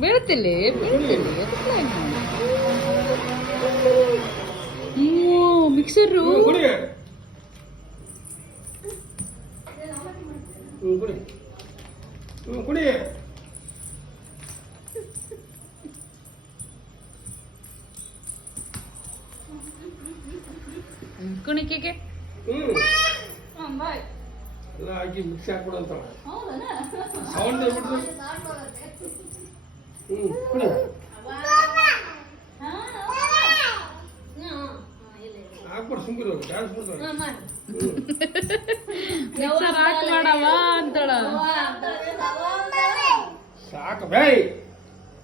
ಬೀಳ್ತಿಲ್ಲಿ mixer ಕುಡಿ ಕುಣಿಕೆಗೆ ಎಲ್ಲ ಹಾಕಿ mix ಹಾಕ್ಬಿಡು ಅಂತ ಸೌಂಡ್ ಹೇಳ್ಬಿಟ್ರು ಕುಡಿ ಹಾಕ್ಬಿಡು ಸುಮ್ಕಿರು ಡ್ಯಾನ್ಸ್ ಮಾಡ್ತಾರೆ ಮಿಕ್ಸರ್ ಹಾಕಿ ಮಾಡವ ಅಂತಳ ಸಾಕು ಬೈ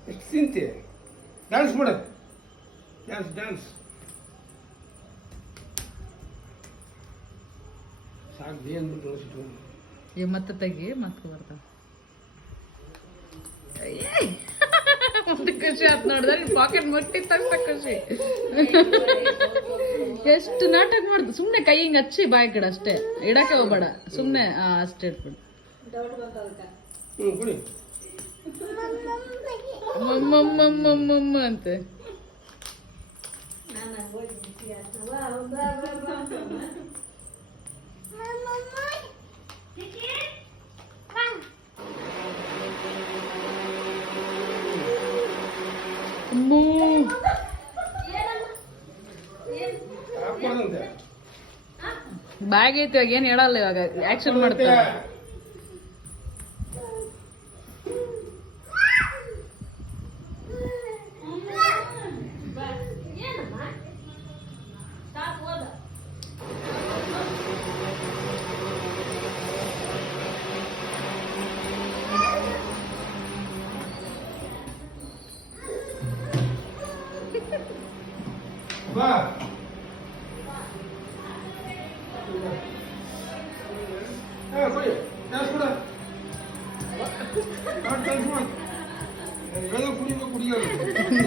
ಎಷ್ಟು ತಿಂತಿ ಡ್ಯಾನ್ಸ್ ಮಾಡು ಡ್ಯಾನ್ಸ್ ಡ್ಯಾನ್ಸ್ ಸಾಕು ಬಿ ಅಂದ್ಬಿಟ್ಟು ಕಳಿಸಿಟ್ಟು ಮತ್ತೆ ತೆಗಿ ಮತ್ತೆ ಬರ್ತಾವ ಒಂದು ಖುಷಿ ಆತ್ ನೋಡಿದ್ರೆ ಪಾಕೆಟ್ ಮುಟ್ಟಿ ತಕ್ಷಣ ಖುಷಿ ಎಷ್ಟು ನಾಟಕ ಮಾಡ್ದು ಸುಮ್ನೆ ಕೈ ಹಿಂಗ್ ಹಚ್ಚಿ ಬಾಯಿ ಕಡೆ ಅಷ್ಟೇ ಇಡಕ್ಕೆ ಹೋಗ್ಬೇಡ ಸುಮ್ನೆ ಅಷ್ಟೇ ಇಟ್ಬಿಡು ಕುಡಿ ಮಮ್ಮ ಅಂತೆ ಬ್ಯಾಗ್ ಐತಿ ಇವಾಗ ಏನ್ ಹೇಳಲ್ಲ ಇವಾಗ ಆಕ್ಷನ್ ಮಾಡ್ತಾರೆ ಬಾ ಕುಡಿ ಡ್ಯಾನ್ಸ್ ಕೊಡ ಡ್ಯಾನ್ಸ್ ಮಾಡು ಕುಡಿಬೇಕು ಕುಡಿಯೋದು